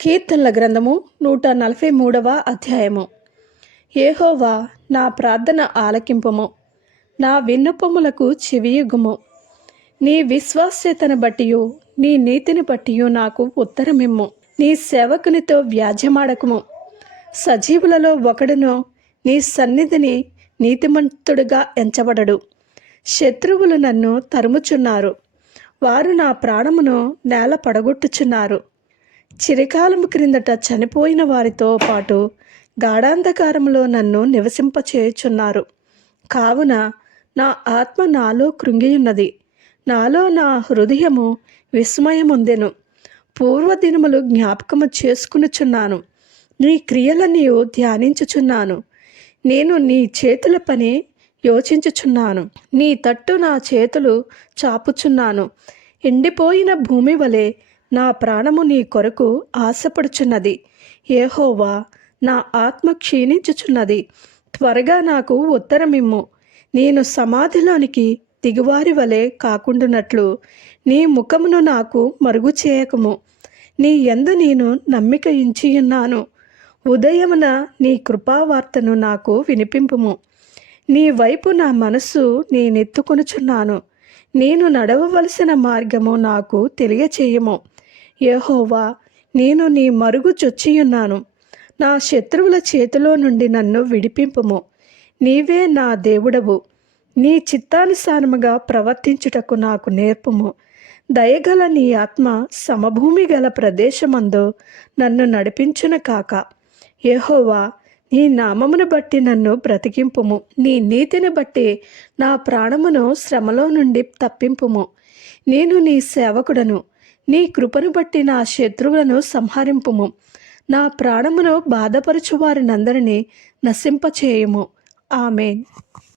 కీర్తనల గ్రంథము నూట నలభై మూడవ అధ్యాయము. ఏహోవా నా ప్రార్థన ఆలకింపము నా విన్నపములకు చెవియుగుము. నీ విశ్వాస్యతను బట్టియు నీ నీతిని బట్టియు నాకు ఉత్తరమిమ్ము. నీ సేవకునితో వ్యాజ్యమాడకము. సజీవులలో ఒకడును నీ సన్నిధిని నీతిమంతుడుగా ఎంచబడడు. శత్రువులు నన్ను తరుముచున్నారు. వారు నా ప్రాణమును నేల పడగొట్టుచున్నారు. చిరకాలం క్రిందట చనిపోయిన వారితో పాటు గాఢాంధకారంలో నన్ను నివసింపచేయుచున్నారు. కావున నా ఆత్మ నాలో కృంగియున్నది. నాలో నా హృదయము విస్మయముందెను. పూర్వదినములు జ్ఞాపకము చేసుకునుచున్నాను. నీ క్రియలనియు ధ్యానించుచున్నాను. నేను నీ చేతుల పని యోచించుచున్నాను. నీ తట్టు నా చేతులు చాపుచున్నాను. ఎండిపోయిన భూమి వలె నా ప్రాణము నీ కొరకు ఆశపడుచున్నది. ఏహోవా నా ఆత్మ క్షీణించుచున్నది. త్వరగా నాకు ఉత్తరమిమ్ము. నేను సమాధిలోనికి దిగువారి వలె కాకుండునట్లు నీ ముఖమును నాకు మరుగు చేయకము. నీ ఎందు నేను నమ్మిక ఇంచియున్నాను ఉదయమున నీ కృపావార్తను నాకు వినిపింపుము. నీ వైపు నా మనస్సు నేనెత్తుకొనుచున్నాను. నేను నడవవలసిన మార్గము నాకు తెలియచేయము. యహోవా నేను నీ మరుగు చొచ్చియున్నాను. నా శత్రువుల చేతిలో నుండి నన్ను విడిపింపుము. నీవే నా దేవుడవు. నీ చిత్తానుసారముగా ప్రవర్తించుటకు నాకు నేర్పుము. దయగల నీ ఆత్మ సమభూమి గల ప్రదేశమందు నన్ను నడిపించున కాక. యహోవా నీ నామమును బట్టి నన్ను బ్రతికింపుము. నీ నీతిని బట్టి నా ప్రాణమును శ్రమలో నుండి తప్పింపుము. నేను నీ సేవకుడను. నీ కృపను బట్టి నా శత్రువులను సంహరింపుము. నా ప్రాణమును బాధపరచు నశింపచేయము నశింపచేయుము. ఆమెన్.